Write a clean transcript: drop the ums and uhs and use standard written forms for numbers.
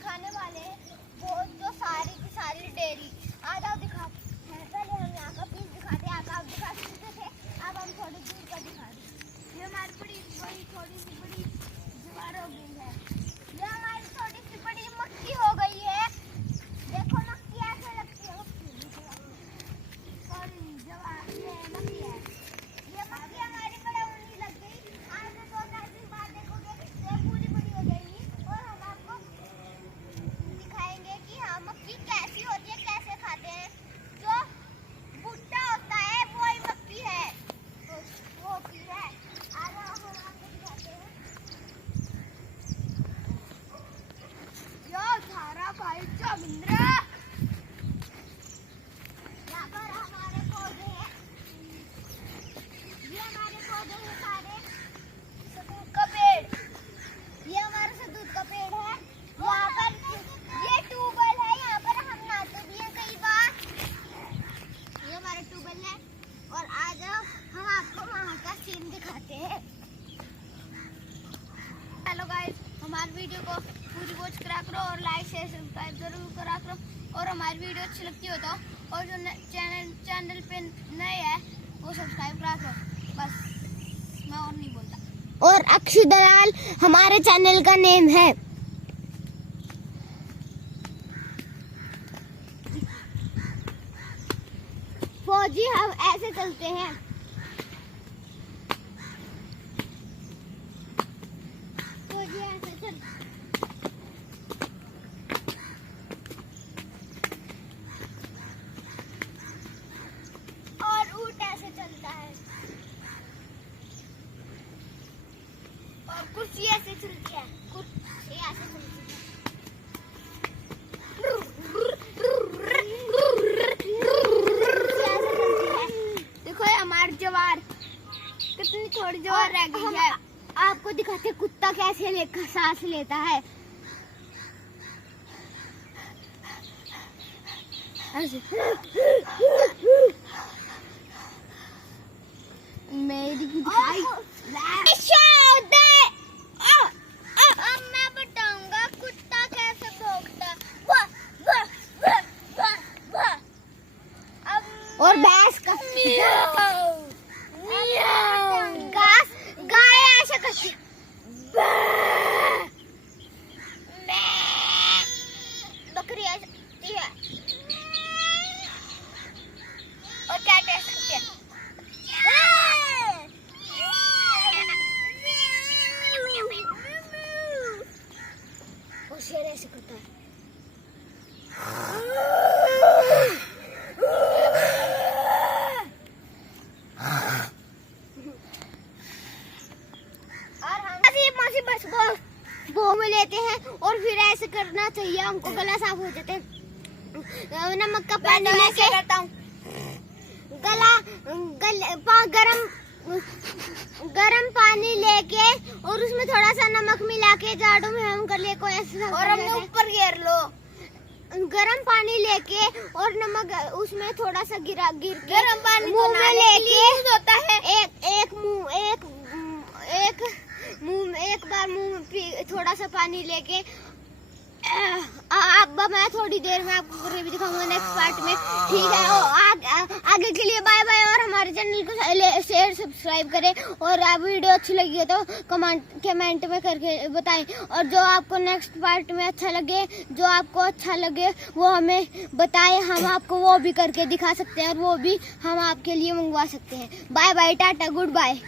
दिखाने वाले हैं वो तो सारी की सारी डेयरी। आ जाओ दिखाते हैं। पहले हम यहाँ का पीस दिखाते हैं, आप दिखा सकते थे, अब हम थोड़ी दूर का दिखा दें। ये हमारी थोड़ी सी बड़ी ज्वार हो गई है, ये हमारी थोड़ी सी बड़ी मक्की हो गई है। देखो मक्की ऐसे लगती है, सॉरी ज्वार ये मक्की है। ये मक्की हमारी बड़े होने लग गई, आज 2-4 दिन बाद देखोगे ये पूरी बड़ी हो जाएगी और हम आपको दिखाएंगे कि हाँ मक्की कैसी होती है, कैसे खाते हैं। जो भुट्टा होता है वही मक्की है, वो होती है। आज हम आपको दिखाते हैं। यो धारा भाई चमिंद्र, यहाँ पर हमारे पौधे हैं, ये हमारे पौधे हैं सारे। सतूत का पेड़, ये हमारा सतूत का पेड़ है। यहाँ पर ये ट्यूबवेल है, यहाँ पर हम नहाते भी हैं कई बार। ये हमारा ट्यूबवेल है और आज हम आपको वहाँ का सीन दिखाते हैं। हेलो गाइस, हमारी वीडियो को पूरी वॉच करा करो और लाइक शेयर सब्सक्राइब जरूर करा करो। और हमारी वीडियो अच्छी लगती हो तो और जो चैनल पे नए है वो सब्सक्राइब करा करो। बस मैं और नहीं बोलता। और अक्षय दलाल हमारे चैनल का नेम है। फौजी हम ऐसे चलते हैं। फौजी ऐसे चलते और ऊँट ऐसे चलता है और कुर्सी ऐसे चलती है, कुर्सी ऐसे चलती है। देखो ये हमारी ज्वार कितनी थोड़ी ज्वार रह गई है। आपको दिखाते हैं कुत्ता कैसे लेकर सांस लेता है। मेरी दिखाई अब मैं बताऊंगा कुत्ता कैसे भौंकता। और भैंस का गाय ऐसे करती, बकरी ऐसे करती है और कैट ऐसे करती है। और शेर ऐसे करता है। बस वो में लेते हैं और फिर ऐसे करना चाहिए, हमको गला साफ हो जाते हैं। नमक का पानी लेके करता हूँ, गरम पानी लेके और उसमें थोड़ा सा नमक मिला के झाड़ू में हम गले को ऐसे और हमने ऊपर घेर लो। गरम पानी लेके और नमक उसमें थोड़ा सा गिर के गरम पानी मुंह में लेके होता है। एक बार मुंह में थोड़ा सा पानी लेके अब मैं थोड़ी देर में आपको ग्रेवी दिखाऊंगा नेक्स्ट पार्ट में, ठीक है। आगे के लिए बाय बाय और हमारे चैनल को शेयर सब्सक्राइब करें और आप वीडियो अच्छी लगी है तो कमेंट में करके बताएं। और जो आपको नेक्स्ट पार्ट में अच्छा लगे, जो आपको अच्छा लगे वो हमें बताएं, हम आपको वो भी करके दिखा सकते हैं और वो भी हम आपके लिए मंगवा सकते हैं। Bye bye, ta ta, good bye.